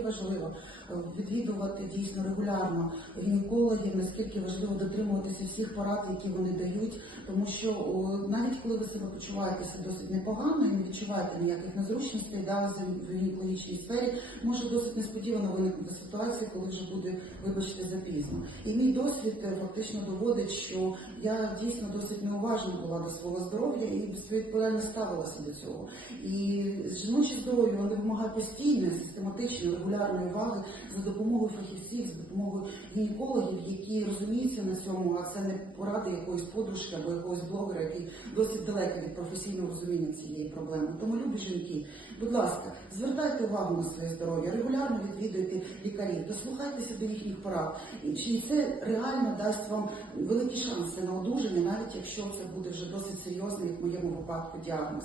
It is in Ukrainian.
важливо е, відвідувати дійсно регулярно гінекологів, наскільки важливо дотримуватися всіх порад, які вони дають, тому що навіть коли ви себе почуваєтеся досить непогано і не відчуваєте ніяких незручностей, да, в гінекологічній сфері, може досить несподівано виникнути ситуація, коли вже буде, вибачте, запізно. І мій досвід е, фактично доводить, що я дійсно досить неуважна була до свого здоров'я і безвідповідально ставилася до цього. І жіноче здоров'я воно вимагає постійної, систематичної, регулярної уваги за допомогою фахівців, за допомогою гінекологів, які розуміються на цьому, а це не поради якоїсь подружки або якогось блогера, який досить далекий від професійного розуміння цієї проблеми. Тому, любі жінки, будь ласка, звертайте увагу на своє здоров'я, регулярно відвідуйте лікарів, дослухайтеся до їхніх порад. Чи це реально дасть вам великі шанси на одужання, навіть якщо це буде вже досить серйозний, як в моєму випадку, діагноз.